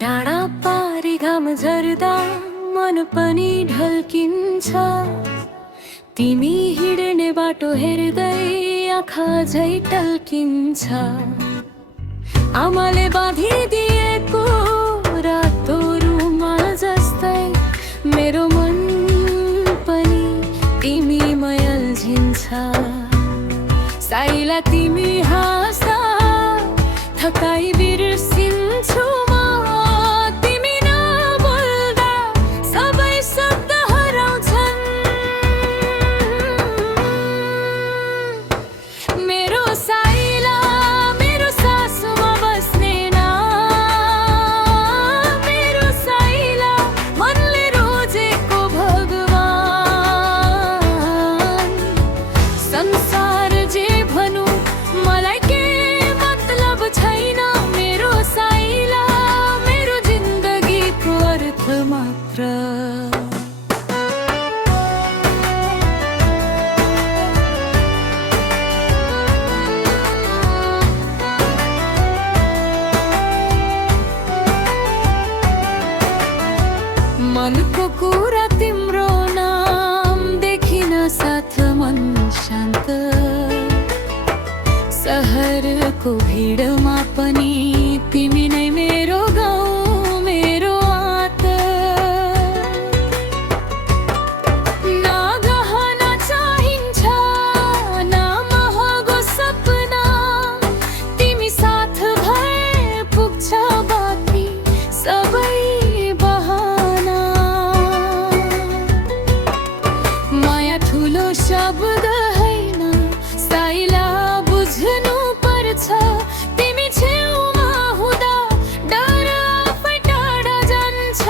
डाँडा पारी घाम झर्दा मन पनि ढल्किन्छ। तिमी हिँड्ने बाटो हेर्दै आँखा झै टल्किन्छ। आमाले बाँधिदिएको रातो रुमाल जस्तै मेरो मन पनि तिमीमै अल्झिन्छ। साइला तिमी हाँस्दा थकाइ बिर्सिन्छु म। तिमी नबोल्दा सबै शब्द हराउँछन्। मेरो साइला मेरो सासुमा बस्ने नाम। मेरो साइला मनले रोजेको भगवान। संसार जे भनौँ मलाई के मतलब छैन। मेरो साइला मेरो जिन्दगीको अर्थ मात्र। मनको कुरा तिम्रो नाम देखिन साथ मन शान्त। सहरको भिडमा पनि तिमी नै मेरो गाउँ मेरो आत। न गहना चाहिन्छ न महँगो सपना। तिमी साथ भए पुग्छ बाँकी सबै बहाना। माया ठुलो शब्द होइन साइला बुझ्नु पर्छ। तिमी छेउमा हुँदा डर आफै टाढा जान्छ।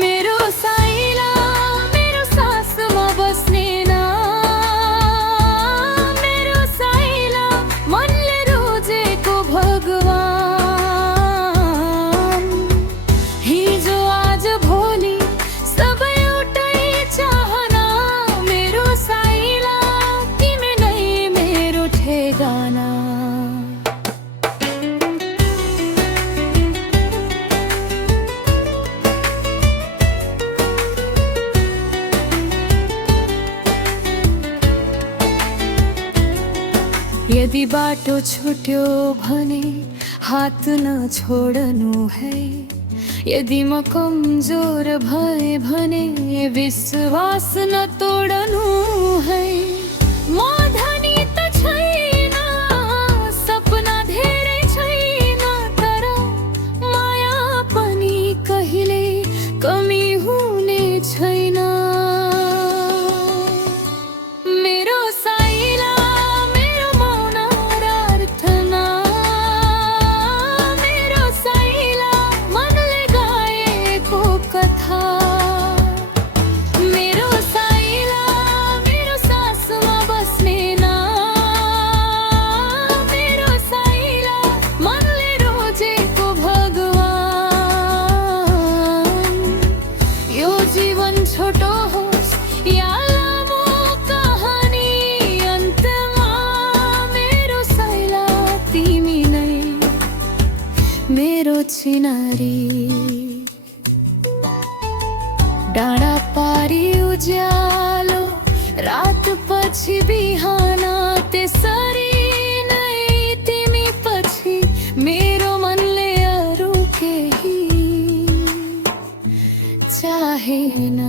मेरो साइला मेरो सासुमा बस्ने नाम। मेरो साइला मनले रोजेको भगवान। हिजो आज भोलि सबै एउटै चाहना। मेरो साइला तिमी नै मेरो ठेगाना। यदि बाटो छुट्यो भने हात नछोड्नु है। यदि म कमजोर भए भने विश्वास नतोड्नु है। म धनी त छैन सपना धेरै छैन तर माया पनि कहिले कमी हुने छैन। मेरो साइला मेरो मौन प्रार्थना। मेरो साइला मनले गाएको कथा। मेरो साइला मेरो सासुमा बस्ने नाम। मेरो साइला मनले रोजेको भगवान। यो जीवन छोटो होस् या लामो कहानी अन्तमा मेरो साइला तिमी नै मेरो चिनारी। डाँडा पारी उज्यालो रात पछि बिहान त्यसरी नै तिमी पछि मेरो मनले अरू केही चाहेन।